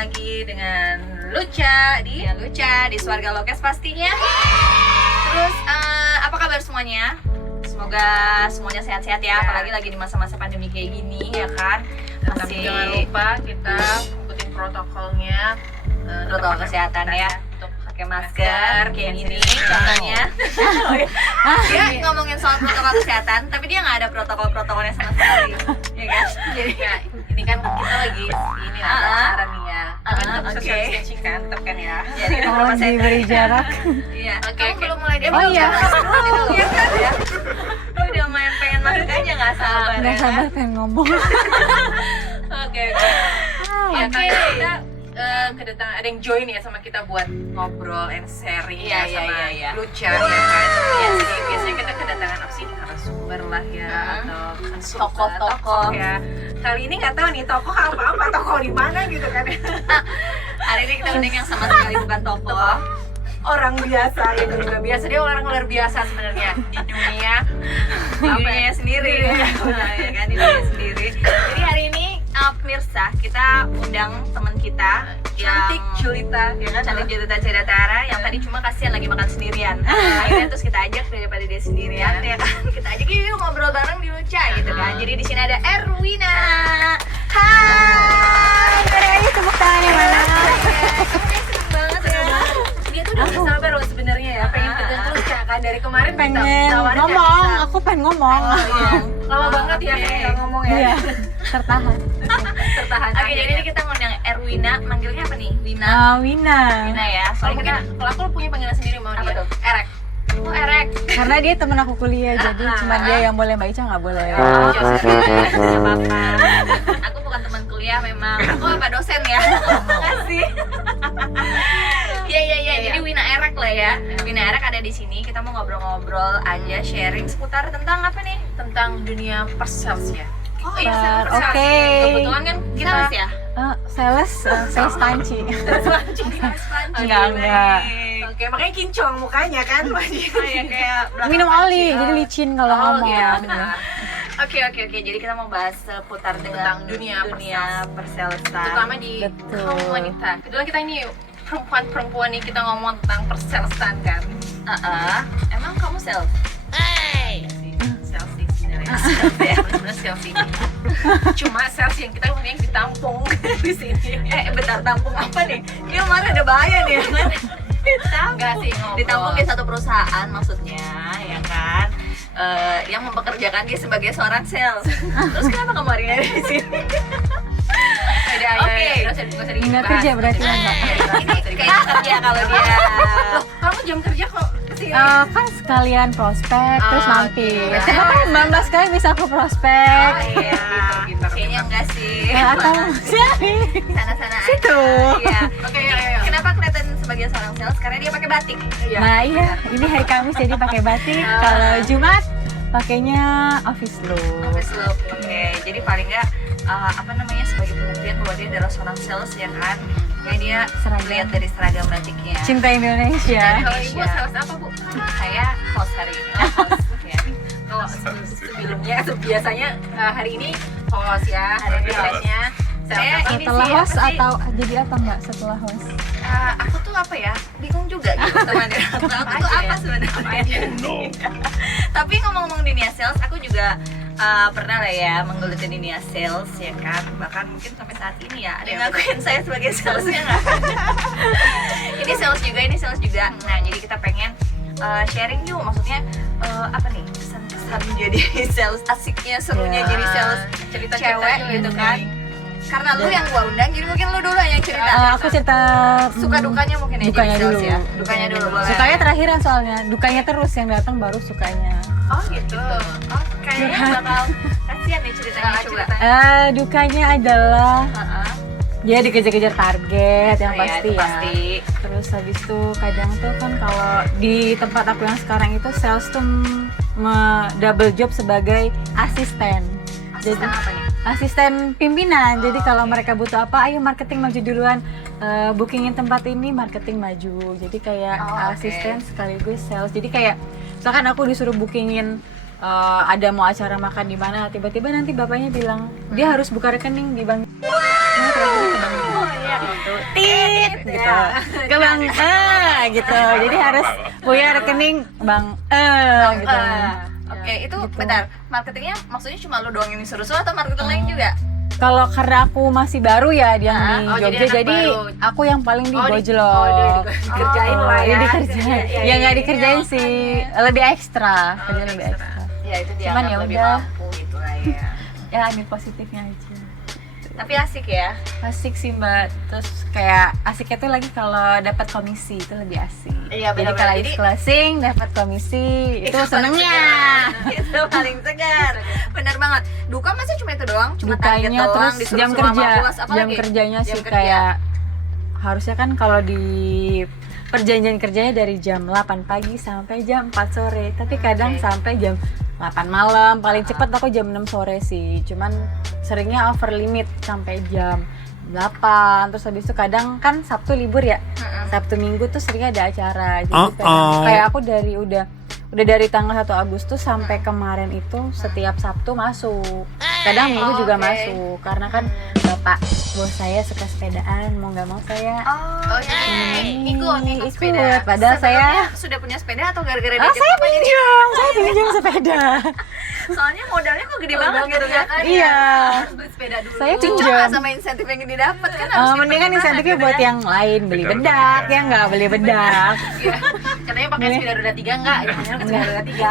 lagi dengan Lucha di Swarga Lokes pastinya. Terus apa kabar semuanya? Semoga semuanya sehat-sehat ya, apalagi lagi di masa-masa pandemi kayak gini ya kan. Tapi jangan lupa kita ikutin protokolnya, protokol kesehatan ya. untuk Pakai masker kayak gini contohnya. Dia ngomongin soal protokol kesehatan, tapi dia nggak ada protokol-protokolnya sama sekali, ya kan? Jadi ya, ini kan kita lagi ini acara nih ya. Tapi tetap oke. social distancing kan, tetap kan ya. jadi Oh, diberi jarak. Iya. Oke, Kamu oke. belum mulai dia Oh, belum iya. masuk dulu ya kan ya. Lu udah main pengen masuk aja nggak sabar. Nggak ya sabar kan? pengen ngomong. Oke. Ya, Oke. kayak kita kedatangan ada yang join ya sama kita buat ngobrol and sharing Iya, ya iya, sama iya. Lucha ya kan. Ya, jadi biasanya kita kedatangan apa sih, narasumber lah ya atau konsultan, Tokoh-tokoh. ya. Kali ini nggak tahu nih tokoh apa tokoh di mana gitu kan. Hari ini kita undang yang sama sekali bukan tokoh. Orang biasa yang juga biasa, dia orang luar biasa sebenarnya di dunia Dirinya sendiri. Nah, ya kan dirinya sendiri. Jadi hari ini pemirsa kita undang teman kita cantik Julita ya kan. cantik Julita Cedatara yang tadi cuma kasihan lagi makan sendirian. Akhirnya terus kita ajak daripada dia sendirian ya kan. Kita ajak yuk ngobrol bareng di Lucha gitu kan. Jadi di sini ada Erwina. Hai. Ayo tepuk tangannya mana? Seneng banget ya. Dia tuh udah gak sabar loh sebenarnya ya, pengen ketemu Lucha kan dari kemarin kita Pengen tawarin ngomong, nggak bisa. aku pengen ngomong. Lama banget ya Oke. kayak nggak ngomong ya. Iya, tertahan. Tertahan. Oke, jadi ini kita ngundang Erwina, manggilnya apa nih? Wina. Wina. Wina ya. Kalau Soalnya mungkin kita kalau aku punya panggilan sendiri mau Apa dia. tuh? Erek. oh Erek. Karena dia temen aku kuliah, jadi cuma dia yang boleh Mbak Ica nggak boleh. Oh, nggak apa-apa. Aku bukan teman kuliah memang. Aku apa dosen ya? Makasih. Iya. Jadi Wina Erek lah ya. Wina Erek ada di sini. Kita mau ngobrol-ngobrol aja, sharing seputar tentang apa nih? Tentang dunia persales ya. Oh iya, oke. Kebetulan kan kita Sales ya? Sales panci. Enggak. Oke, makanya kincong mukanya kan. Kayak belakang Minum panci. oli, jadi licin kalau ngomong. iya, benar. Oke. Jadi kita mau bahas seputar dengan Tentang dunia perselesan. Terutama di Betul. kaum wanita. Kebetulan kita ini perempuan-perempuan nih, kita ngomong tentang perselesan kan. Emang kamu sales? Sales sih sebenarnya. Sebenarnya sales ini. Cuma sales yang kita punya yang ditampung di sini. Bentar, tampung apa nih? Dia kemarin ada bahaya nih ya kan? Enggak sih, ngobrol. Ditampung di satu perusahaan maksudnya, ya kan? Yang mempekerjakan dia sebagai seorang sales. Terus kenapa kamu hari ini ada di sini? Oke. Nggak kerja berarti ya, Mbak? Ini kayaknya kerja kalau dia. Loh, kamu jam kerja kok kesini? Kan sekalian prospek, terus Oh, mampir. gitu. Coba kan Mbak sekali bisa aku prospek. Iya, Gitu. kayaknya enggak sih. Atau siapa? Sana-sana aja. Situ. Iya. Oke, Jadi, iya. kenapa kelihatan sebagai seorang sales? Karena dia pakai batik. Nah iya, ini hari Kamis jadi pakai batik. Kalau Jumat pakainya office look. Office look. Oke, jadi paling nggak apa namanya sebagai pembuktian bahwa dia adalah seorang sales ya kan? Kayak dia Seragam. lihat dari seragam batiknya. Cinta Indonesia. Kalau ibu sales apa, Bu? Saya host hari ini. Host, ya. Kalau sebelumnya biasanya hari ini host ya, Hari ini biasanya Saya ini Setelah sih, host apa sih? atau jadi apa Mbak setelah host? Aku tuh apa ya? Bingung juga gitu teman-teman. Aku tuh apa sebenarnya? Tapi ngomong-ngomong dunia sales, aku juga pernah lah ya menggeluti dunia sales ya kan. Bahkan mungkin sampai saat ini ya ada yang ngakuin saya sebagai salesnya nggak? Ini sales juga. Nah jadi kita pengen sharing yuk, maksudnya apa nih kesan-kesan jadi sales, asiknya, serunya Ya. jadi sales cerita-cerita cewek dulu gitu nih. kan. Karena lu yang gua undang, jadi mungkin lu dulu yang cerita. Aku cerita Suka dukanya mungkin ya dukanya jadi sales dulu. ya. Dukanya dulu boleh. Sukanya terakhiran soalnya, dukanya terus yang datang baru sukanya. Oh gitu. Oh kayaknya bakal kasihan nih ceritanya coba. Dukanya adalah Heeh. dia dikejar-kejar target yang Oh iya, pasti itu ya. pasti. Terus habis itu kadang tuh kan kalau di tempat aku yang sekarang itu sales tuh double job sebagai asisten. Asisten apa nih? Asisten pimpinan. Jadi kalau oke. mereka butuh apa, ayo marketing maju duluan. Bookingin tempat ini, marketing maju. Jadi kayak Oh, oke. asisten sekaligus sales. Jadi kayak misalkan aku disuruh bookingin ada mau acara makan di mana, tiba-tiba nanti bapaknya bilang dia harus buka rekening di bank. Oh iya gitu. Tit gitu. Ke Bang gitu. Jadi harus punya rekening Bang gitu. Oke, itu Gitu. bentar. Marketingnya maksudnya cuma lu doang yang disuruh-suruh atau marketing lain juga? Kalau karena aku masih baru ya di yang di oh, jadi Jogja, anak jadi baru. aku yang paling Oh, digojlok. dikerjain Oh, lah ya. Ya dikerjain. Iya, Ya nggak iya, dikerjain iya, sih, lebih ekstra. Oh, Kerja lebih lebih ekstra. ekstra. Ya itu dia Cuman ya lebih udah. mampu gitu lah ya. Ya ambil positifnya aja. Tapi asik ya. Asik sih Mbak. Terus kayak asiknya tuh lagi kalau dapat komisi itu lebih asik. Iya, Jadi benar-benar. kalau Jadi- habis closing dapat komisi itu senengnya. Itu paling segar. Bener banget. Duka masa cuma itu doang? Cuma target Dukanya doang, terus disuruh jam sama kerja. bos, apa Jam lagi? kerjanya Jam sih kerja. kayak harusnya kan kalau di perjanjian kerjanya dari jam 8 pagi sampai jam 4 sore. Tapi kadang Oke. sampai jam 8 malam. Paling cepat aku jam 6 sore sih. Cuman seringnya over limit sampai jam 8. Terus habis itu kadang kan Sabtu libur ya. Sabtu Minggu tuh seringnya ada acara. Jadi kayak aku udah dari tanggal 1 Agustus sampai kemarin itu setiap Sabtu masuk. Kadang Minggu juga oke. masuk karena kan bapak bos saya suka sepedaan, mau nggak mau saya Oh, jadi ikut sepeda. Padahal saya sebenarnya sudah punya sepeda atau gara-gara saya apa jadi? pinjam sepeda. Soalnya modalnya kok gede banget gitu ya kan? Iya. Beli sepeda dulu. Saya Cocok pinjam. nggak sama insentif yang didapat kan harus Mendingan dipertimbangkan insentifnya gitu buat kan? yang lain, beli bedak ya nggak beli bedak. Iya. Katanya pakai sepeda roda 3 enggak? Jangan sepeda roda 3.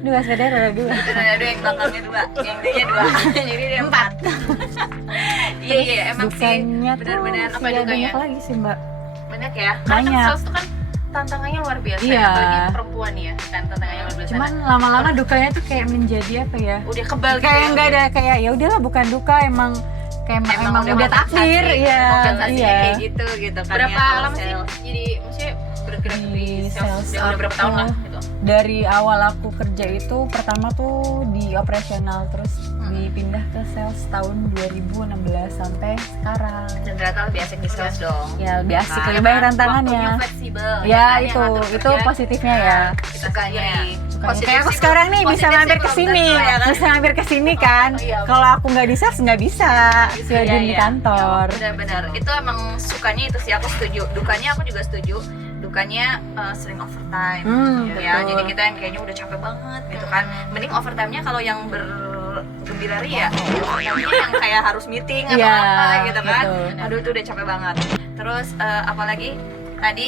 Dua sepeda roda dua. Itu ada yang belakangnya 2, yang D-nya 2. Jadi dia 4. Iya, emang sih Dukanya tuh benar-benar sih apa ada dukanya? banyak lagi sih Mbak. Banyak ya. Karena kan Banyak. sales itu kan tantangannya luar biasa Iya. ya, apalagi perempuan ya, kan tantangannya luar biasa. Cuman lama-lama dukanya tuh kayak menjadi apa ya? Udah kebal gitu Kayak ya. nggak ada kayak ya udahlah bukan duka emang kayak emang udah takdir ya. Kompensasinya Iya. kayak gitu kan. Berapa ya, kalau lama sih sales. jadi maksudnya bergerak Di di sales? sales Udah berapa tahun aku. lah gitu. Dari awal aku kerja itu pertama tuh di operasional terus dipindah ke sales tahun 2016 sampai sekarang. Dan ternyata lebih asik di sales dong. Ya lebih asik, Nah, lebih banyak Waktunya tantangannya. fleksibel. Ya kan, itu yang ngatur itu kerja, positifnya ya. kita Sukanya. sendiri. Kayak aku sekarang nih bisa positif mampir sih ke belum sini, tentu ya kan? bisa mampir ke sini kan. Oh, iya. Kalau aku nggak di sales nggak bisa, sudah Iya, di iya. kantor. Benar-benar. Itu emang sukanya itu sih aku setuju. Dukanya aku juga setuju. Dukanya sering overtime. Ya, Betul. jadi kita yang kayaknya udah capek banget gitu kan. Mending overtime-nya kalau yang bergembira ria ya, overtime-nya yang kayak harus meeting atau Iya, apa gitu kan. gitu. Aduh itu udah capek banget. Terus apalagi tadi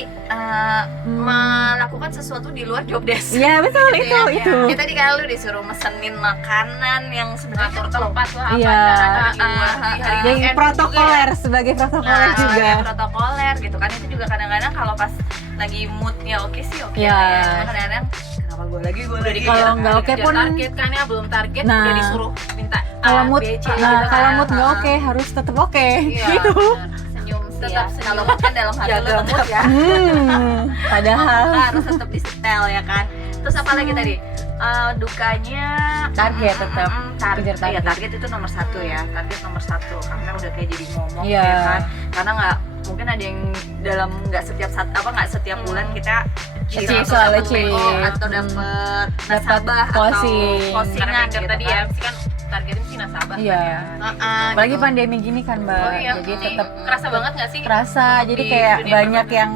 melakukan sesuatu di luar job desk. Iya betul Gitu ya. itu. Ya, tadi kalau lu disuruh mesenin makanan yang sebenarnya Ngatur kan tempat lah apa Iya. acara di luar di hari Jadi weekend protokoler sebagai protokoler Nah, juga. kayak protokoler gitu kan, itu juga kadang-kadang kalau pas lagi moodnya oke sih oke Iya. lah ya. Cuma kadang-kadang kenapa gue lagi Kalau gitu nggak kan. oke Udah pun target kan ya, belum target Nah. udah disuruh minta kalau A, mood B, C, nah, gitu kalau kan. mood nggak oke harus tetap oke. Iya, Gitu. benar. senyum sih Tetap ya. senyum. Kalau mood kan dalam hati lu Jaga tetap mood ya. Padahal harus tetap disetel ya kan. Terus apa lagi tadi? Dukanya Target tetap. target. Kejar target. Iya, target itu nomor 1 ya. Target nomor 1 karena udah kayak jadi ngomong Iya. ya kan. Karena nggak mungkin ada yang dalam nggak setiap bulan kita Achieve, atau soal dapet achieve. PO atau dapat nasabah atau closing. Karena closingan picture gitu tadi kan. ya, pasti kan targetnya mesti nasabah Iya. kan ya. apalagi gitu. pandemi gini kan Mbak. Oh iya, Jadi ini tetap kerasa banget nggak sih? kerasa. Jadi Di kayak dunia banyak perbankan. yang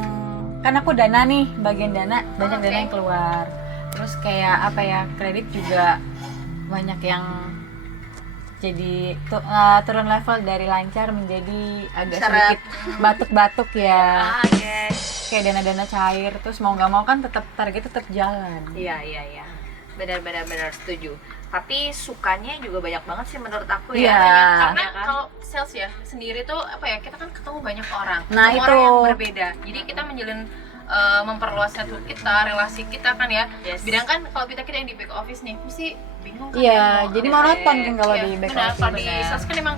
kan aku dana nih, bagian dana banyak oke. dana yang keluar. Terus kayak apa ya, kredit juga banyak yang jadi turun level dari lancar menjadi agak Syarat. sedikit batuk-batuk ya. Oke. Kayak dana-dana cair, terus mau nggak mau kan tetap target tetap jalan. Iya. Benar setuju. Tapi sukanya juga banyak banget sih menurut aku ya. Iya. Karena Ya kan? kalau sales ya sendiri tuh apa ya, kita kan ketemu banyak orang, Nah, ketemu itu. orang yang berbeda. Jadi kita menjalin memperluas network kita, relasi kita kan ya. Yes. Sedangkan kalau kita yang di back office nih, mesti bingung kan. Iya, ya, jadi mau- monoton kan kalau Iya, di back benar. office. Kalau di sales kan emang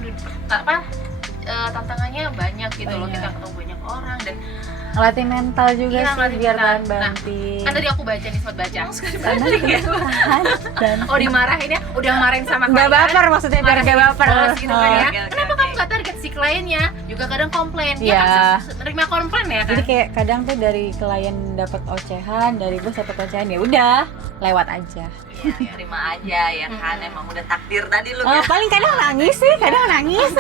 tantangannya banyak gitu loh, Banyak. kita ketemu banyak orang dan Ngelatih mental juga Iya, sih ngelatih biar mental. tahan banting. kan tadi aku baca nih, sempat baca. Tahan dan Oh, dimarahin ya, udah marahin sama nggak klien. baper maksudnya biar nggak baper. Bos gitu kan ya. Oke, oke, Kenapa oke. kamu kamu nggak target si kliennya juga kadang komplain. Iya. Ya kan menerima komplain ya kan. Jadi kayak kadang tuh dari klien dapat ocehan, dari bos dapat ocehan, ya udah lewat aja. Ya, terima aja ya kan, emang udah takdir tadi lu Oh, ya. paling kadang nangis sih, kadang nangis.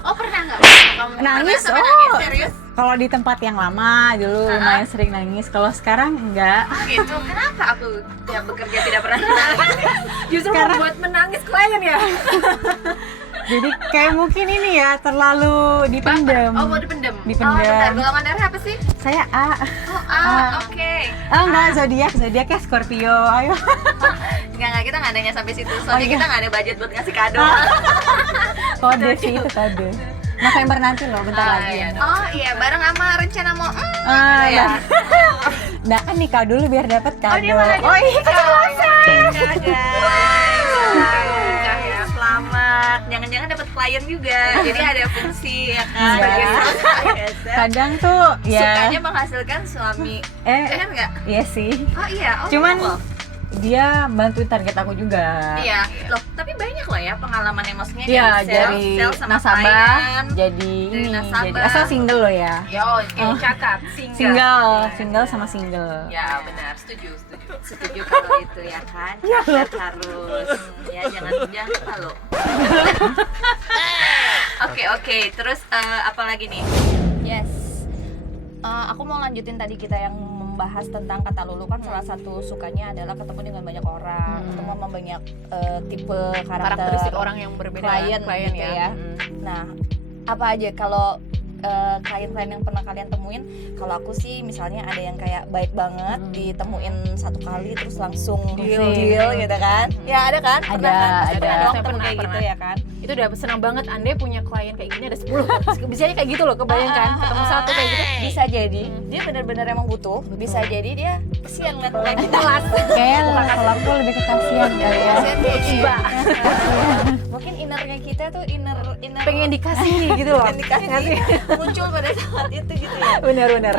Oh pernah nggak? Kamu Nangis, Sampai oh. nangis, serius? Kalau di tempat yang lama dulu lumayan sering nangis. Kalau sekarang enggak. Oh gitu, kenapa aku yang bekerja tidak pernah nangis? justru Karena- buat menangis klien ya? Jadi kayak mungkin ini ya terlalu dipendem. Oh mau dipendem. Oh bentar, Dipendem. golongan darah apa sih? Saya A. Oh oke. Oh enggak, zodiaknya Scorpio. Ayo. Enggak, kita nggak nanya sampai situ, soalnya iya. kita nggak ada budget buat ngasih kado. Kode sih itu kode. November nanti loh, bentar lagi. iya. Oh iya, bareng sama rencana mau Ah, ya. Nah kan nikah dulu biar dapat kado. dia malah Oh iya, Enggak, guys. Nikah ya. Selamat. Jangan-jangan dapat klien juga. Jadi ada fungsi ya kan. Iya. Sebagai sales. kadang tuh ya. Sukanya menghasilkan suami. Kan enggak? Iya sih. Oh iya, oh Cuman gitu loh. dia bantuin target aku juga. Iya, loh, tapi banyak loh ya pengalaman yang maksudnya Iya, dari dari sales sama nasabah klien. jadi Dari ini, nasabah. jadi asal single loh ya. Yo, catat Single sama single. Ya benar, setuju kalau itu ya kan. Catat harus, ya jangan kalau. Oke, terus apa lagi nih? Yes, aku mau lanjutin tadi kita yang membahas tentang kata lulu kan salah satu sukanya adalah ketemu dengan banyak orang, ketemu sama banyak tipe karakteristik orang yang berbeda klien gitu ya. Nah, apa aja kalau klien-klien yang pernah kalian temuin? Kalau aku sih misalnya ada yang kayak baik banget, ditemuin satu kali terus langsung deal gitu kan? Ya ada kan? Pernah kan? Pasti ada. pernah dong Saya ketemu pernah, kayak gitu pernah. ya kan? Itu udah senang banget Anda punya klien kayak gini ada 10. Biasanya kayak gitu loh, kebayangkan ketemu satu kayak gitu. Bisa jadi dia benar-benar emang butuh, bisa jadi dia kesian ngeliat klien kita Kayaknya kalau aku lebih ke kasihan kali ya. Kasian tuh, Iba. mungkin innernya kita tuh inner Pengen dikasih gitu loh. pengen dikasih muncul pada saat itu gitu ya. Benar-benar.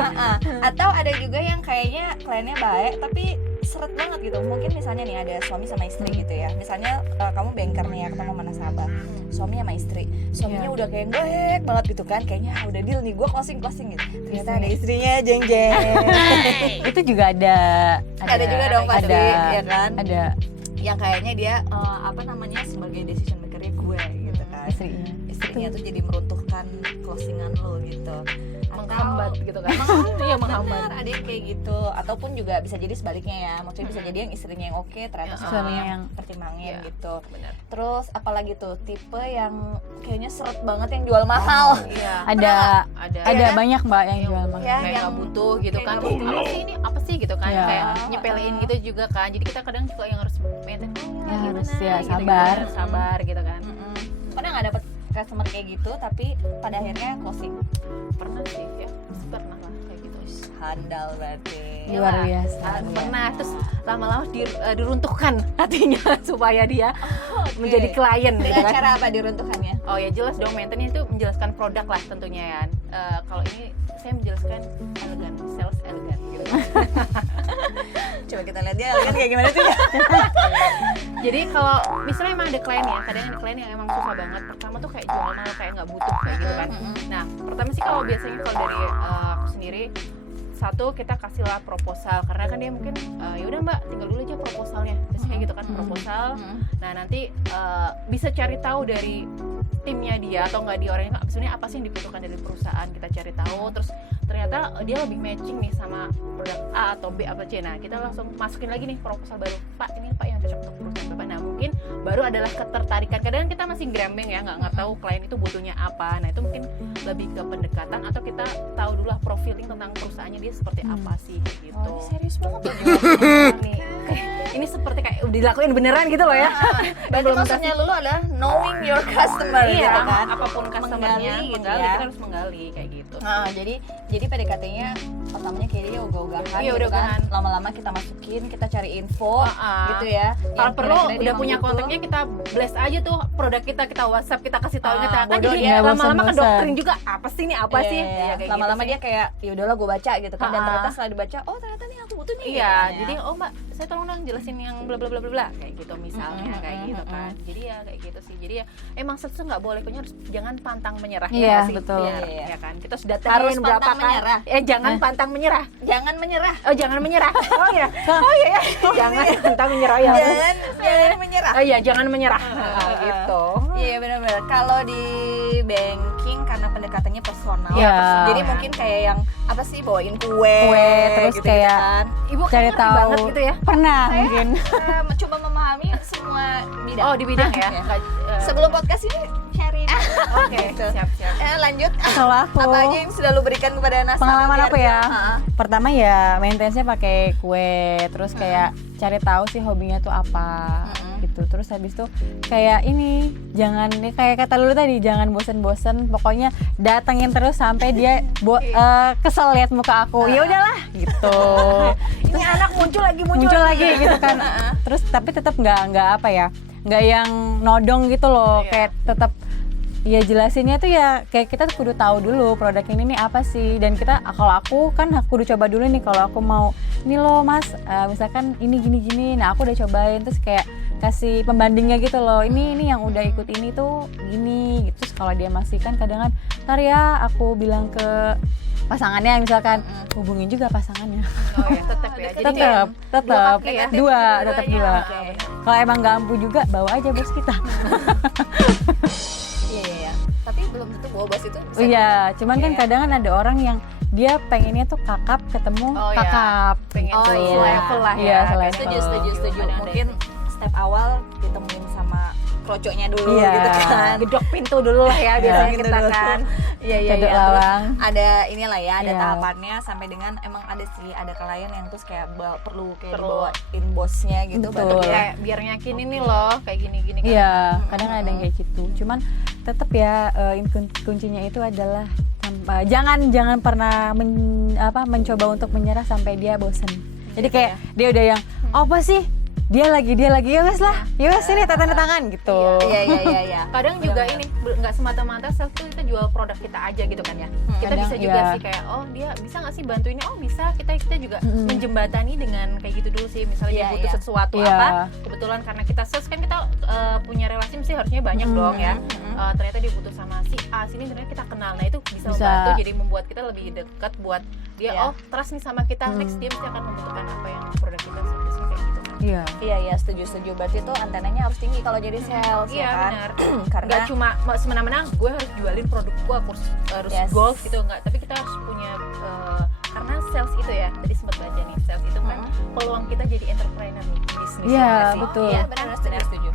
Atau ada juga yang kayaknya kliennya baik tapi seret banget gitu. Mungkin misalnya nih ada suami sama istri gitu ya. Misalnya kamu banker nih ya ketemu sama nasabah, suami sama istri. Suaminya udah kayak baik banget gitu kan. Kayaknya udah deal nih, gue closing gitu. Ternyata ada istrinya jeng. Itu juga ada. Ada juga dong pasti, ada, ya kan? Ada Yang kayaknya dia apa namanya sebagai decision makernya gue gitu kan. Istrinya tuh jadi meruntuhkan closingan lo gitu. Menghambat gitu kan. Iya, menghambat. Benar, ada yang kayak gitu. Ataupun juga bisa jadi sebaliknya ya. Maksudnya bisa jadi yang istrinya yang oke, ternyata suaminya yang pertimbangin Iya, gitu. benar. Terus apalagi tuh tipe yang kayaknya seret banget yang jual mahal. Iya. ada kan? banyak mbak yang jual mahal. Ya, kayak yang nggak butuh gitu kayak kan. nggak butuh. Apa sih ini? Apa sih gitu kan? Iya. Kayak nyepelein gitu juga kan. Jadi kita kadang juga yang harus maintain Harus, gimana, ya, gitu, sabar. gimana, sabar gitu kan. Kadang nggak dapet customer kayak gitu, tapi pada akhirnya closing. Pernah sih ya, pasti pernah lah kayak gitu. Handal berarti. Luar biasa. Pernah terus lama-lama diruntuhkan hatinya supaya dia menjadi klien gitu Dengan kan. cara apa diruntuhkannya? Oh ya jelas dong, maintenance itu menjelaskan produk lah tentunya ya. Kalau ini saya menjelaskan elegan, sales elegan gitu. Coba kita lihat dia kan kayak gimana tuh ya. Jadi kalau misalnya emang ada klien ya, kadang ada klien yang emang susah banget. Pertama tuh kayak jual mahal, kayak nggak butuh kayak gitu kan. Nah pertama sih kalau biasanya kalau dari aku sendiri, satu kita kasihlah proposal karena kan dia mungkin ya udah mbak tinggal dulu aja proposalnya, biasanya gitu kan proposal. Nah nanti bisa cari tahu dari timnya dia atau enggak dia orangnya sebenarnya apa sih yang dibutuhkan dari perusahaan, kita cari tahu. Terus ternyata dia lebih matching nih sama produk A atau B apa C. Nah kita langsung masukin lagi nih proposal baru, pak ini pak yang cocok untuk perusahaan bapak. Nah mungkin baru adalah ketertarikan. Kadang kita masih grambeng ya, nggak tahu klien itu butuhnya apa. Nah itu mungkin lebih ke pendekatan atau kita tahu dulu lah profiling tentang perusahaannya dia seperti apa sih kayak gitu. Oh, ini serius banget ya. Nih, ini seperti kayak udah dilakuin beneran gitu loh ya. Berarti maksudnya lulu adalah knowing your customer Iya, gitu kan. apapun customernya, Menggali gitu menggali, ya. kita harus menggali kayak gitu. Nah, jadi PDKT-nya pertamanya kayak dia ogah-ogahan Iya, gitu udah kan. ogahan. Lama-lama kita masukin, kita cari info gitu ya. Kalau Yang perlu kira-kira dia udah punya emang butuh. kontaknya, kita blast aja tuh produk kita WhatsApp, kita kasih tahu kita kan bodoh jadi dia, lama-lama ke bosan-bosan. doktrin juga apa sih ini apa Iya, sih iya, ya, kayak lama-lama gitu dia kayak ya udahlah gue baca gitu kan, dan Ah. ternyata setelah dibaca oh ternyata nih aku butuh nih iya gitu kan ya. jadi oh mbak saya tolong dong jelasin yang bla bla bla bla bla kayak gitu misalnya kayak gitu kan. Jadi ya kayak gitu sih. Jadi ya emang sales tuh nggak boleh, pokoknya harus jangan pantang menyerah. Iya, sih, betul. biar, Iya. ya kan. Kita sudah Harus berapa pantang kan? menyerah. Jangan pantang menyerah. Jangan menyerah. Oh jangan menyerah. Oh iya. Oh iya ya. Jangan pantang menyerah ya. Jangan menyerah. Oh iya jangan menyerah. Gitu. Iya benar-benar. Kalau di banking karena pendekatannya personal, Iya. jadi mungkin kayak yang apa sih bawain kue, Terus gitu kayak kan. Ibu cari ngerti tahu banget gitu ya. pernah mungkin Coba memahami semua bidang. Oh di bidang ya. Iya. Nggak, Sebelum podcast ini sharing. Oke, Gitu. siap. Lanjut. kalau aku Apa aja yang sudah lu berikan kepada nasabah? pengalaman biar aku dia- ya Ha-ha. pertama ya maintenance-nya pakai kue, terus kayak cari tahu sih hobinya tuh apa gitu. Terus habis itu kayak ini jangan kayak kata lu tadi, jangan bosen-bosen, pokoknya datengin terus sampai dia kesel lihat muka aku. Ya udahlah gitu. Ini anak muncul lagi gitu kan. Terus tapi tetap nggak apa ya, nggak yang nodong gitu loh. Iya. Kayak tetap ya jelasinnya tuh ya kayak kita kudu tahu dulu produk ini nih apa sih, dan kita kalau aku kan kudu coba dulu nih. Kalau aku mau ini loh mas, misalkan ini gini, nah aku udah cobain, terus kayak kasih pembandingnya gitu loh, ini yang udah ikut ini tuh gini gitu. Terus kalau dia masih kan kadang kan ntar ya aku bilang ke pasangannya, misalkan hubungin juga pasangannya. Oh ya tetap ya. Jadi kayak tetap kaki ya? dua, tetap dua. Oke. Kalau emang nggak ampuh juga bawa aja bos kita. Iya. Tapi belum tentu bawa bos itu. bisa Iya, cuman kan Iya. kadang kan ada orang yang dia pengennya tuh kakap ketemu Oh, iya. kakap. pengen Oh, tuh iya. level lah Iya, ya. selevel. Setuju. Mungkin step awal ditemuin sama kroconya dulu Iya. gitu kan. Gedok pintu dulu lah ya biasanya Gitu kita dulu. kan. Iya. Cedok Terus lawang. ada inilah ya, ada Iya. tahapannya sampai dengan emang ada sih ada klien yang terus kayak perlu kayak Perlu. dibawain bosnya gitu Betul. baru dia. Kayak biar yakinin nih loh kayak gini-gini kan. Iya, kadang ada yang kayak gitu. Cuman tetap ya kuncinya itu adalah jangan pernah mencoba untuk menyerah sampai dia bosen. Jadi kayak dia udah yang apa sih? Dia lagi ya wes lah, ya wes ini tanda tangan gitu. Iya. Kadang juga ini nggak semata-mata sales tuh kita jual produk kita aja gitu kan ya. Kita Kadang, bisa juga iya. sih kayak oh dia bisa nggak sih bantuinnya? Oh bisa. Kita juga menjembatani dengan kayak gitu dulu sih. Misalnya dia Iya, butuh iya. sesuatu Iya. apa, kebetulan karena kita sales kan kita punya relasi mesti harusnya banyak dong ya. Ternyata dia butuh sama si A, sini ternyata kita kenal. Nah itu bisa membantu jadi membuat kita lebih dekat buat dia. Iya. Oh trust nih sama kita. Next dia mesti akan membutuhkan apa yang produk kita seperti kayak gitu kan. Iya. Setuju. Berarti tuh antenanya harus tinggi kalau jadi sales Iya ya kan. benar. Karena Nggak cuma semena-mena gue harus jualin produk gue, harus Yes. goals gitu enggak, tapi kita harus punya karena sales itu ya tadi sempat baca nih, sales itu kan peluang kita jadi entrepreneur nih, bisnis. Iya, ya nggak sih? betul. Iya, benar setuju.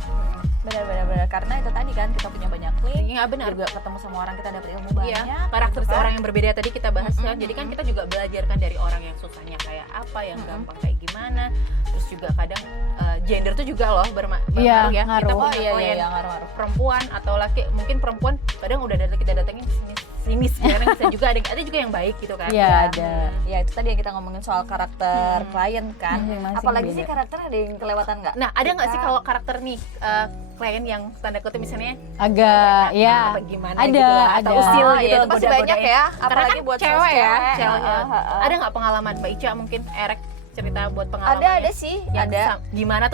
Benar. Karena itu tadi kan kita punya banyak klik, Iya benar. juga ketemu sama orang kita dapat ilmu Iya, banyak. karakteristik gitu kan. orang yang berbeda tadi kita bahas kan. Jadi kan kita juga belajar kan dari orang yang susahnya kayak apa, yang gampang kayak gimana. Terus juga kadang gender tuh juga loh berpengaruh Iya, ya. Kita ngaruh. punya klien ngaruh. perempuan atau laki, mungkin perempuan kadang udah kita datengin sinis kadang bisa juga ada juga yang baik gitu kan. Iya, ada. Ya itu tadi yang kita ngomongin soal karakter klien kan. Masing-masing Apalagi beda. sih karakter ada yang kelewatan nggak? Nah, ada nggak sih Kita- kalau karakter nih klien yang tanda kutip misalnya Agak ya apa gimana ada, gitu lah, atau ada. usil Oh, gitu iya, itu pasti goda-godain. banyak ya, Karena apalagi kan buat cewek ya, cewek. cewek. Heeh. Ada nggak pengalaman Mbak Ica mungkin Erek cerita buat pengalaman? Ada sih, yang ada. gimana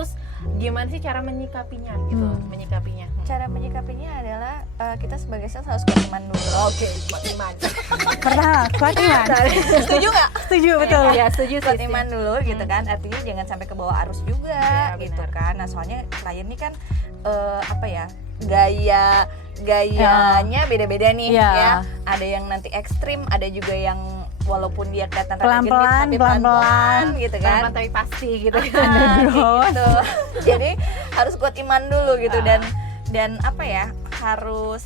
sih cara menyikapinya gitu, menyikapinya. Cara menyikapinya adalah kita sebagai sales harus kuat iman dulu. Oke, kuat iman. pernah kuat iman. Setuju nggak? Setuju betul. Ya, setuju Kuat sih. iman dulu gitu kan. Artinya jangan sampai ke bawah arus juga Iya, gitu benar. kan. Nah soalnya klien ini kan apa ya, gayanya beda-beda nih Iya. ya. Ada yang nanti ekstrim, ada juga yang walaupun dia kelihatan rada Pelan-pelan, genit, tapi pelan-pelan. gitu kan. Pelan-pelan tapi pasti gitu. Nah, gitu. Jadi harus kuat iman dulu gitu, dan apa ya, harus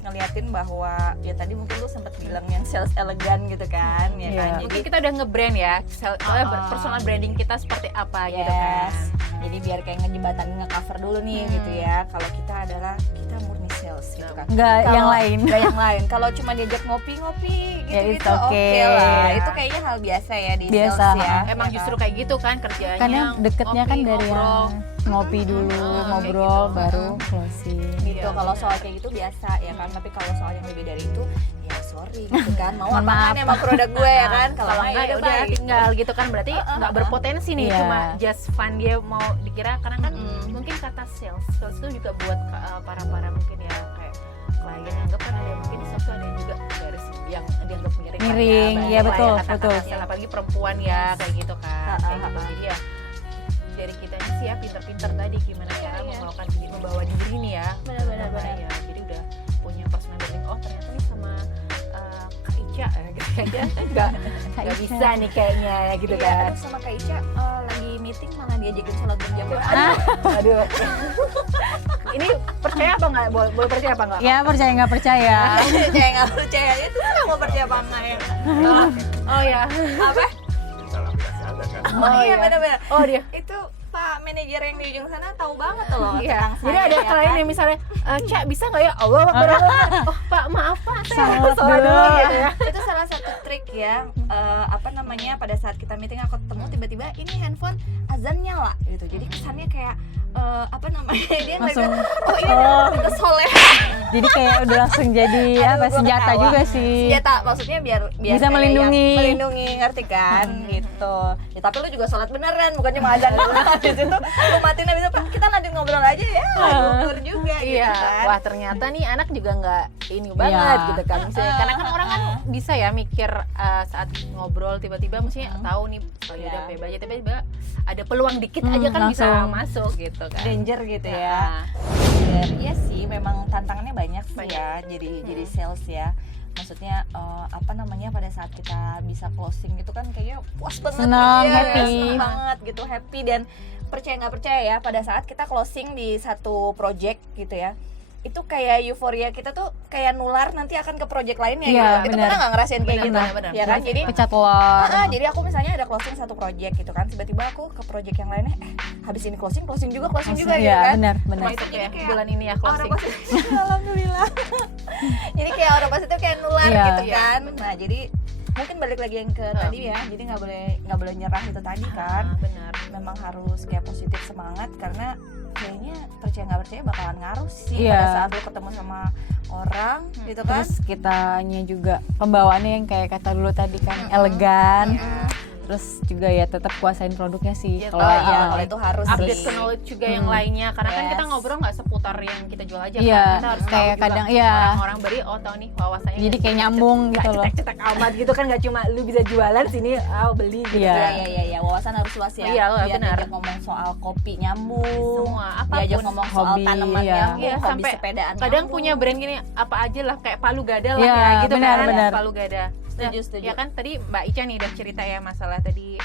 ngeliatin bahwa ya tadi mungkin lu sempat bilang yang sales elegan gitu kan ya Iya. kan. Mungkin kita udah nge-brand ya, personal branding kita seperti apa gitu kan. Yes. Jadi biar kayak ngejembatan nge-cover dulu nih gitu ya. Kalau kita adalah kita murni sales gitu kan. Nggak Kalau- yang lain. nggak yang lain. Kalau cuma diajak ngopi-ngopi Ya, gitu-gitu it's okay. oke lah. Itu kayaknya hal biasa ya di Biasa, sales ya. Emang ya justru kan? kayak gitu kan kerjanya. Karena deketnya kan ngopi, dari ngobrol. yang ngopi dulu, ngobrol, baru closing. gitu. Iya, Kalau benar. soal kayak gitu biasa ya kan, tapi kalau soal yang lebih dari itu ya sorry gitu kan, mau Mohon apaan maaf. emang produk gue ya kan, kalau Kalau enggak enggak ya ya udah udah tinggal gitu kan, berarti nggak berpotensi nih, Iya. cuma just fun dia mau dikira, karena kan mungkin kata sales itu juga buat para mungkin ya kayak klien yang anggap kan ada yang mungkin sales tuh ada yang juga garis yang dianggap miring, Miring, lah ya, iya banyak betul, lah ya kata-kata betul. sales, apalagi perempuan ya kayak gitu kan, kayak gitu. Jadi ya dari kita sih ya pinter-pinter tadi gimana cara membawakan diri, membawa diri nih ya, Benar-benar. ya. Jadi udah punya personal branding, oh ternyata nih sama Kak Ica kayaknya nggak bisa nih kayaknya ya gitu Iya, kan. aduh, sama Kak Ica lagi meeting malah diajakin sholat berjamaah. Aduh. Ini percaya apa nggak? Boleh percaya apa nggak? Ya percaya nggak percaya. Percaya nggak percaya itu nggak mau percaya apa enggak ya? Oh ya. Apa? Oh, iya iya. benar-benar. Oh dia. Itu Pak manajer yang di ujung sana tahu banget loh Iya. tentang Jadi saya, ada ya klien kan? yang misalnya, Cak bisa nggak ya? Allah Akbar. Oh Pak maaf Pak, saya Salat sholat dulu dulu. gitu ya. Itu salah satu trik ya, apa namanya, pada saat kita meeting aku ketemu tiba-tiba ini handphone azan nyala gitu, jadi kesannya kayak apa namanya, dia Langsung, ngeliat, oh ini oh. kita soleh. Jadi kayak udah langsung jadi Aduh, gua senjata ketawa. juga sih. Senjata maksudnya biar Bisa kayak melindungi. yang melindungi, ngerti kan, gitu ya. Tapi lu juga sholat beneran, bukan cuma azan dulu. Di situ lu matiin habis itu, Pak, kita lanjut ngobrol aja ya, gugur juga gitu Iya. kan. Wah ternyata nih anak juga nggak ini banget Iya. gitu kan. Misalnya, karena kan orang kan bisa ya mikir saat ngobrol tiba-tiba mestinya tahu nih, oh ya udah bebas aja, tiba-tiba ada peluang dikit aja kan bisa langsung. masuk gitu kan. Danger gitu ya. Nah, Iya sih, memang tantangannya banyak sih ya. Jadi sales ya. Maksudnya apa namanya, pada saat kita bisa closing itu kan kayaknya puas banget, Senang, gitu ya, happy. senang banget gitu, happy. Dan percaya nggak percaya ya, pada saat kita closing di satu project gitu ya, itu kayak euforia kita tuh kayak nular nanti akan ke project lainnya Iya, gitu. Itu benar. pernah nggak ngerasain kayak gitu? Benar. Ya kan, jadi Pecat telur. jadi aku misalnya ada closing satu project gitu kan, tiba-tiba aku ke project yang lainnya, habis ini closing juga gitu Iya, kan. benar. masuk ya kayak bulan ini ya Aura closing. positif, alhamdulillah. Jadi kayak aura positif kayak nular Iya. gitu kan. Nah jadi mungkin balik lagi yang ke tadi ya, jadi nggak boleh nyerah itu tadi kan. Benar. Memang harus kayak positif, semangat, karena kayaknya percaya nggak percaya bakalan ngaruh sih Iya. pada saat lu ketemu sama orang gitu kan. Terus kitanya juga pembawaannya yang kayak kata dulu tadi kan elegan. Terus juga ya tetap kuasain produknya sih. Iya, Kalau Kalau itu harus Update sih. ke knowledge juga yang lainnya, karena kan kita Yes. ngobrol nggak seputar yang kita jual aja Iya, kan, kita harus tahu kayak juga kadang, iya. orang-orang beri tahu nih wawasannya, Jadi nggak kayak nyambung nggak gitu loh. cetek-cetek amat gitu kan, nggak cuma lu bisa jualan sini beli gitu Iya. kan. Iya, wawasan harus luas ya. Iya, Biar benar. diajak ngomong soal kopi nyambung, Semua, apapun. diajak ngomong soal Hobi, tanaman iya. nyambung, Iya, hobi sampai sepedaan kadang nyambung. punya brand gini apa aja lah, kayak palu gada lah Iya, ya gitu benar, kan. benar. Palu gada. Setuju. Ya kan tadi Mbak Ica nih udah cerita ya masalah tadi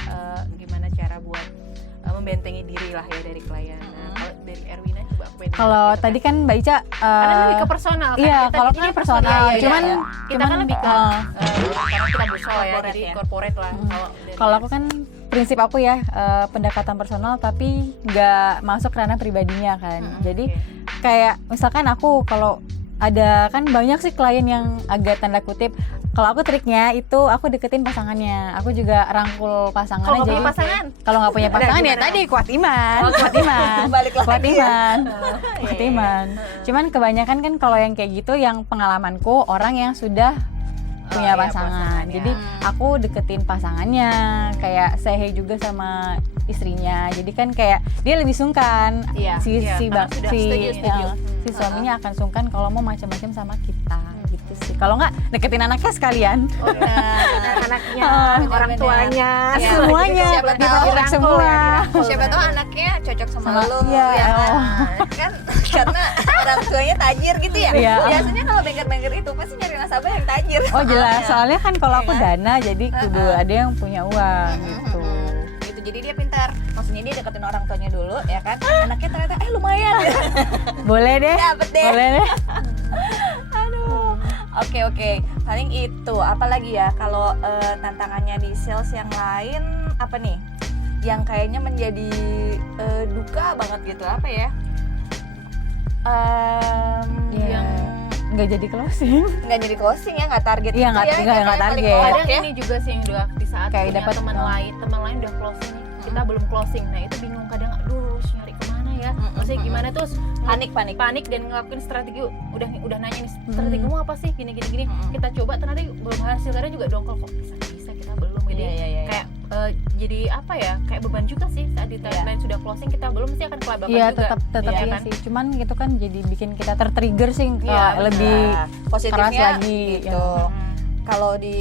gimana cara buat membentengi diri lah ya dari klien. Nah, kalau dari Erwina coba aku pengen Kalau gitu tadi kan Mbak Ica karena lebih ke personal kan. iya, Kita kalau ini kan kan personal. ya, Cuman ya. Kita kan lebih ke karena kita busol ya, Corporate jadi ya. corporate lah. Kalau aku kan prinsip aku ya pendekatan personal tapi nggak masuk ranah pribadinya kan. Jadi kayak misalkan aku kalau ada kan banyak sih klien yang agak tanda kutip, kalau aku triknya itu aku deketin pasangannya, aku juga rangkul pasangannya. kalau nggak punya Jadi pasangan kalau nggak punya pasangan ya gimana? tadi kuat iman, kuat iman, Balik lagi kuat ya. iman, kuat iman. Cuman kebanyakan kan kalau yang kayak gitu yang pengalamanku orang yang sudah punya iya, pasangan. pasangannya. Jadi aku deketin pasangannya, kayak say juga sama istrinya. Jadi kan kayak dia lebih sungkan. Iya, si iya, si karena bak- sudah si, setuju. si suaminya akan sungkan kalau mau macam-macam sama kita gitu sih. Kalau nggak deketin anaknya sekalian. anak-anaknya, orang benar-benar. tuanya, Iya, semuanya siapa tahu dirangkul dirangkul semua. ya, dirangkul. Siapa tahu anaknya cocok sama Sama- lu iya, ya kan? oh. Kan karena orang tuanya tajir gitu ya. Iya. Biasanya kalau banker-banker itu pasti nyari nasabah yang tajir. Oh jelas, Iya. soalnya kan kalau aku Iya kan? dana jadi kudu ada yang punya uang gitu. Gitu. Jadi dia pintar. Maksudnya dia deketin orang tuanya dulu ya kan. Anaknya ternyata lumayan. Boleh deh. Dapet deh. Boleh deh. Aduh. Oke. Paling itu. Apalagi ya kalau tantangannya di sales yang lain apa nih? Yang kayaknya menjadi duka banget gitu, apa ya? Iya. Yang Nggak jadi closing. nggak jadi closing ya, nggak target Iya, gitu nggak- ya, nggak- kayaknya nggak paling target. ngorok kadang ya. ini juga sih yang udah di saat Kayak punya dapat, teman lain udah closing nih, kita belum closing, nah itu bingung kadang, aduh harus nyari kemana maksudnya gimana tuh panik dan ngelakuin strategi, udah nanya nih strategimu apa sih gini kita coba ternyata belum hasil, kadang juga dongkol kok bisa kita belum gitu. Kayak jadi apa ya, kayak beban juga sih saat di timeline sudah closing kita belum, mesti akan kelabakan Iya, juga. tetap Iya iya kan? sih. Cuman gitu kan jadi bikin kita tertrigger sih, Iya, lebih positifnya keras lagi gitu. ya. Kalau di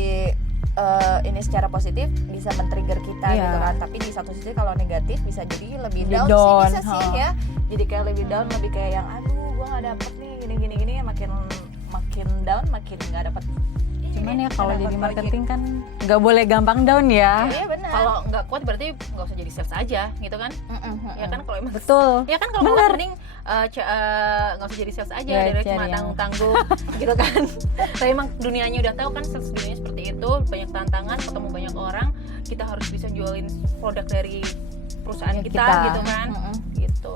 ini secara positif bisa men-trigger kita Iya. gitu kan, tapi di satu sisi kalau negatif bisa jadi lebih Jadi down, down, sih bisa sih ya, jadi kayak lebih down, lebih kayak yang aduh gua nggak dapet nih gini makin down, makin nggak dapet. Cuman ya Nggak kalau dapet jadi project. marketing kan nggak boleh gampang down ya. Iya benar. Kalau nggak kuat berarti nggak usah jadi sales aja gitu kan. Ya kan kalau emang Betul. ya kan kalau kuat mending nggak usah jadi sales aja, Ya, dari cari cuma yang- tanggung-tanggung gitu kan. Tapi emang dunianya udah tahu kan, sales dunianya seperti itu, banyak tantangan, ketemu banyak orang, kita harus bisa jualin produk dari perusahaan Ya, kita gitu kan. Gitu.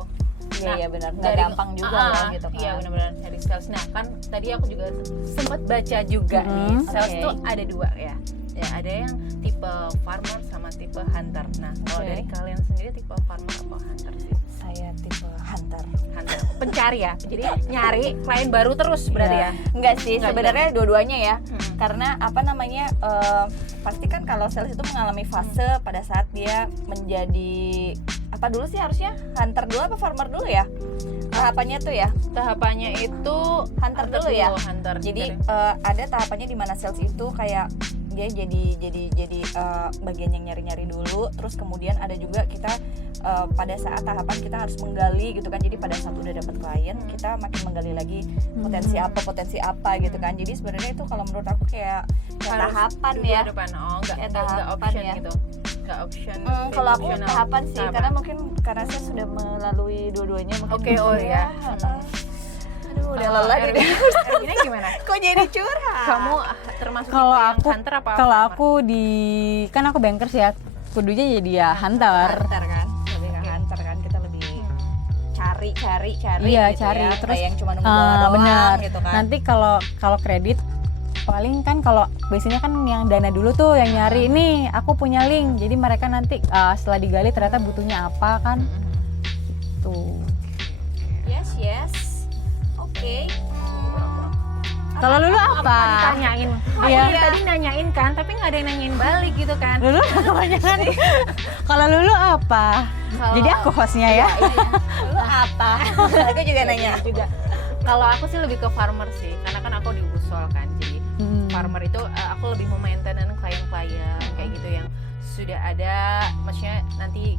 Iya benar, nggak dari- gampang juga loh gitu kan. Iya benar-benar dari sales. Nah kan tadi aku juga sempat baca juga nih, sales Oke. tuh ada dua ya. Ya ada yang tipe farmer sama tipe hunter. Nah kalau Oke. dari kalian sendiri tipe farmer apa hunter sih? Saya tipe hunter. Hunter, pencari ya. Jadi nyari klien baru terus berarti ya. Enggak sih, Nggak sebenarnya dua-duanya ya. Hmm. Karena apa namanya, pasti kan kalau sales itu mengalami fase pada saat dia menjadi apa dulu sih harusnya, hunter dulu apa farmer dulu ya tahapannya tuh ya? Tahapannya itu Hunter dulu ya? Hunter. Jadi ada tahapannya di mana sales itu kayak dia jadi bagian yang nyari-nyari dulu, terus kemudian ada juga kita pada saat tahapan kita harus menggali gitu kan. Jadi pada saat udah dapat klien kita makin menggali lagi potensi apa gitu kan. Jadi sebenarnya itu kalau menurut aku kayak harus tahapan dua ya. depan. Oh, enggak Kayak enggak tahapan option ya. gitu. Enggak option. Kalau aku optional. tahapan sih, Tahapan. karena mungkin karena saya sudah melalui dua-duanya mungkin. Oke, oh ya. Aduh, udah lelah Erwin. nih. Erwinnya gimana? Kok jadi curhat? Kamu termasuk Kalau tipe yang aku hunter apa kalau farmer? aku kan aku bankers ya, kudunya jadi ya hunter. Hunter kan, lebih ke hunter kan, kita lebih cari Iya, gitu cari. ya. Terus, Kayak yang cuma nunggu bola doang benar. gitu kan. Nanti kalau kredit paling kan kalau biasanya kan yang dana dulu tuh yang nyari, nih aku punya link, jadi mereka nanti setelah digali ternyata butuhnya apa kan tuh. Yes. Oke. Kalau Lulu apa? Ditanyain. Iya. Aku tadi nanyain kan, tapi nggak ada yang nanyain balik gitu kan. Lulu kebanyakan. Kalau Lulu apa? Kalau- Jadi aku hostnya ya. Lu apa? Aku juga nanya. Juga. Kalau aku sih lebih ke farmer sih, karena kan aku di Busol kan. Jadi farmer itu aku lebih memaintain klien-klien kayak gitu yang sudah ada, maksudnya nanti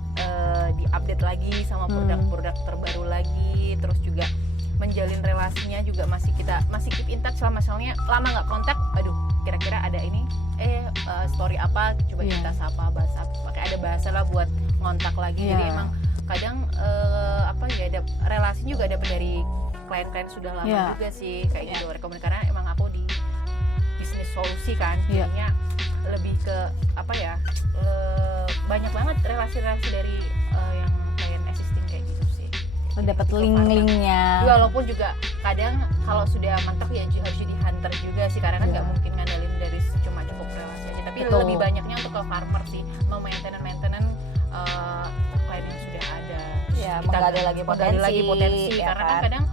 diupdate lagi sama produk-produk terbaru lagi, terus juga menjalin relasinya juga masih keep in touch lah. Misalnya lama nggak kontak, aduh kira-kira ada ini story apa, coba Iya. kita sapa, bahas apa, pakai ada bahasa lah buat ngontak lagi. Jadi Iya. emang kadang apa ya, ada relasi juga dapat dari klien-klien sudah lama Iya. juga sih kayak gitu. Rekomendasi karena emang aku di bisnis solusi kan, Iya. jadinya lebih ke apa ya, banyak banget relasi-relasi dari yang klien existing kayak gitu sih. Dapat Gitu, link-linknya. walaupun juga kadang kalau sudah mantap ya harus jadi hunter juga sih, karena kan nggak Iya. mungkin ngandelin dari cuma cukup relasi aja, tapi Betul. lebih banyaknya untuk ke farmer sih, mau maintenance klien yang sudah ada. Terus Ya, kita menggali lagi potensi, ya karena kan? kan kadang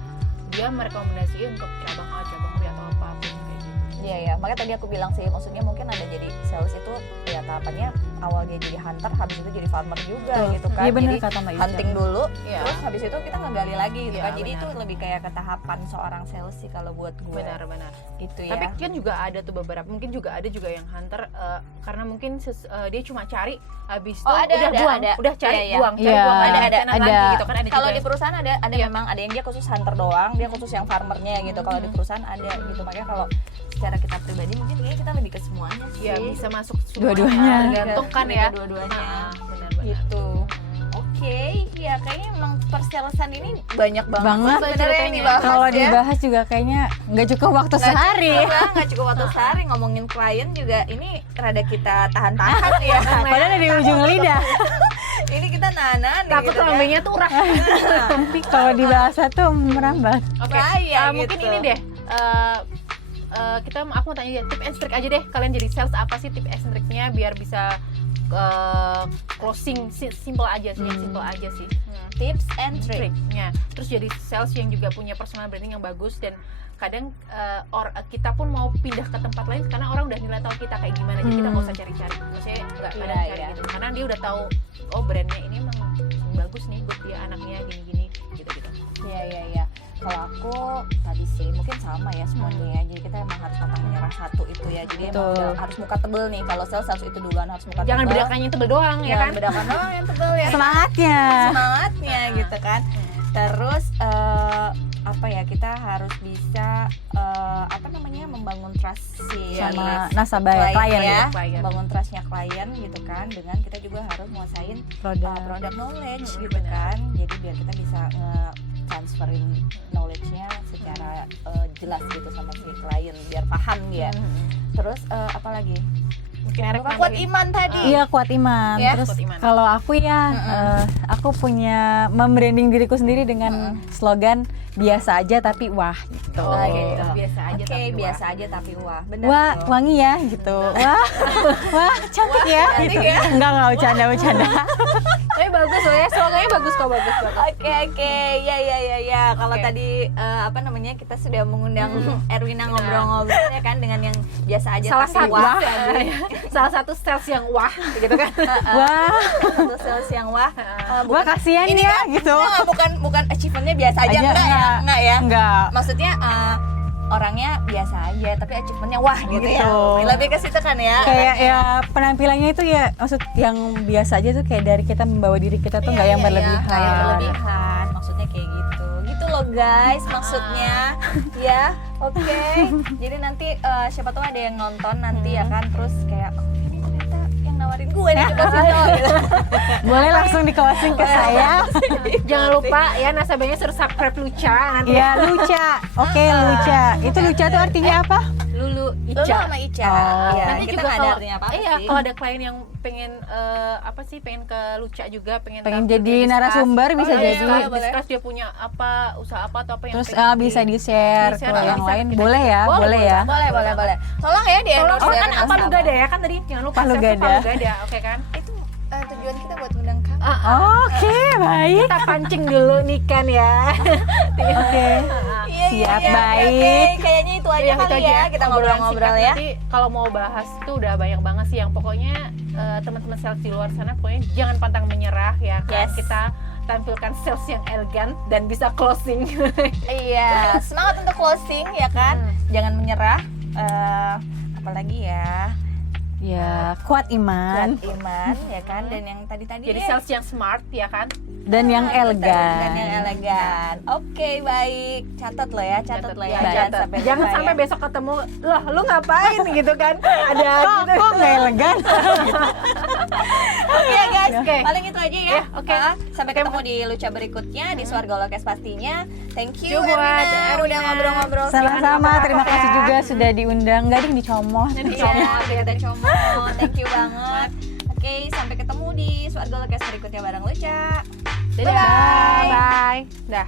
dia merekomendasiin untuk cabang A, cabang B atau apapun kayak gitu. Iya, makanya tadi aku bilang sih, maksudnya mungkin ada jadi sales itu ya tahapannya awal dia jadi hunter, habis itu jadi farmer juga Betul. gitu kan. Iya benar Jadi kata Mbak Ica. hunting dulu, Iya. terus habis itu kita ngegali lagi gitu Iya, kan. Jadi benar. itu lebih kayak ke tahapan seorang sales sih kalau buat gue. Benar-benar. Gitu ya. Tapi kan juga ada tuh beberapa, mungkin juga ada juga yang hunter karena mungkin dia cuma cari, habis itu Oh, ada, udah ada, buang, ada. udah cari Iya, iya. buang, cari Iya. buang, Ada, maintenance ada. lagi gitu kan, ada kalau juga di yang- perusahaan ada Iya. memang ada yang dia khusus hunter doang, dia khusus yang farmernya gitu. Kalau di perusahaan ada gitu. Makanya kalau secara kita pribadi mungkin kayaknya kita lebih ke semuanya sih. ya bisa masuk semua, Dua-duanya. tergantung kan Lebih ya. ke dua-duanya. Benar-benar. Gitu. Oke, ya kayaknya emang persalesan ini banyak banget, Banget sebenarnya yang ceritanya. dibahas Kalau ya. dibahas juga kayaknya nggak cukup waktu sehari. Nggak cukup waktu sehari, ngomongin klien juga ini rada kita tahan-tahan ya. Padahal dari ujung lidah. Ini kita nahan-nahan nih, Takut gitu kan. lambungnya tuh urah. Tapi kalau dibahas tuh merambat. Oke, Bahaya mungkin gitu. ini deh. Aku mau tanya ya, tip and trick aja deh. Kalian jadi sales apa sih tip and triknya biar bisa closing simple aja sih, simple aja sih. Tips and trick. Triknya. Terus jadi sales yang juga punya personal branding yang bagus, dan kadang kita pun mau pindah ke tempat lain karena orang udah nilai tahu kita kayak gimana, jadi kita nggak usah cari-cari, maksudnya nggak ada cari gitu, karena dia udah tahu oh brandnya ini memang bagus nih buat dia anaknya gini-gini gitu-gitu. Iya. Kalau aku tadi sih mungkin sama ya semuanya ya. Jadi kita emang harus pantang menyerah satu itu ya. Jadi emang udah harus muka tebel nih. Kalau sales harus itu duluan, harus muka tebel. Jangan bedakan yang tebel doang ya kan. Bedakan doang yang tebel ya. Semangatnya gitu kan. Terus apa ya, kita harus bisa membangun trust sama nasabah ya, klien ya. Membangun trustnya klien gitu kan, dengan kita juga harus menguasain produk knowledge gitu kan. Jadi biar kita bisa transferin knowledge-nya secara jelas gitu sama si klien biar paham dia. Terus apa lagi? Kuat iman tadi. Iya, kuat iman. Ya? Terus Kuat iman. kalau aku ya, aku punya membranding diriku sendiri dengan slogan biasa aja tapi wah gitu. Gitu. Biasa aja Oke, tapi biasa aja tapi wah. Benar. Wah, tuh. wangi ya gitu. Wah, cantik ya. cantik Gitu. ya. Enggak bercanda. Tapi bagus loh ya, slogannya bagus kok, bagus. Oke. Ya. Kalau Oke. tadi kita sudah mengundang Erwina ngobrol-ngobrol ya kan dengan yang biasa aja Salah tapi satu wah. salah satu sales yang wah gitu kan. Wah, Satu sales yang wah. wah kasihan ya gitu. Bukan achievementnya biasa aja, enggak ya. Enggak. Maksudnya orangnya biasa aja tapi achievementnya wah gitu ya. Gitu. Lebih ke situ kan ya. Kayak ya penampilannya itu ya, maksud yang biasa aja tuh kayak dari kita membawa diri kita tuh nggak yang berlebihan. Nggak yang berlebihan, maksudnya kayak gitu. Gitu loh guys, maksudnya ya. Oke. Jadi nanti siapa tahu ada yang nonton nanti ya kan, terus kayak oh, ini ternyata yang nawarin gue nih coba video gitu. Boleh langsung di closing ke saya. Jangan lupa ya nasabahnya suruh subscribe Luca nanti. Iya, Luca. Oke, Luca. Itu Luca tuh artinya apa? Lulu Lulu Ica. sama Ica. Oh. Iya, Nanti kita juga nggak ada kalau artinya apa iya, sih. kalau ada klien yang pengen pengen ke Luca juga, pengen Pengen tampil jadi di Discuss. narasumber bisa Oh, jadi. iya, boleh. Discuss dia punya apa, usaha apa atau apa yang Terus pengen bisa di-share ke di-share, yang bisa lain. kita- Boleh ya, boleh ya. Boleh. Tolong ya di Tolong endorse kan dari apa nasabah. Lugada ya kan tadi, jangan lupa Lugada. sales tuh Lugada, oke kan? Itu tujuan kita buat undang kamu. Oke, baik. Kita pancing dulu nih kan ya. Oke. Siap, baik. Oke. Kayaknya itu aja Yang kali itu aja ya, kita ngobrol-ngobrol ya. Nanti kalau mau bahas tuh udah banyak banget sih, yang pokoknya teman-teman sales di luar sana pokoknya jangan pantang menyerah ya kan. Yes. Kita tampilkan sales yang elegan dan bisa closing. Iya, semangat untuk closing ya kan. Jangan menyerah. Apalagi ya, Ya, kuat iman kuat iman ya kan. Dan yang tadi-tadi Jadi deh. sales yang smart ya kan. dan yang elegan. Dan yang elegan. Oke, baik. Catat lo ya, catat lo ya. Catat. Jangan lupa sampai ya. besok ketemu, loh lu ngapain gitu kan. Ada gitu. Kok nggak elegan? Oke ya guys, Oke. paling itu aja ya. Ya, oke. Sampai ketemu di Luca berikutnya di Swarga Lokes pastinya. Thank you Thank you buat Erwina, Erwina. udah ngobrol-ngobrol. Sama-sama, terima apa-apa kasih ya. juga sudah diundang. Gading dicomot. Iya, dan Comot. Thank you banget. Oke, sampai ketemu di Swarga Lokes berikutnya bareng Luca. Dadah. Bye-bye. Bye. Dah.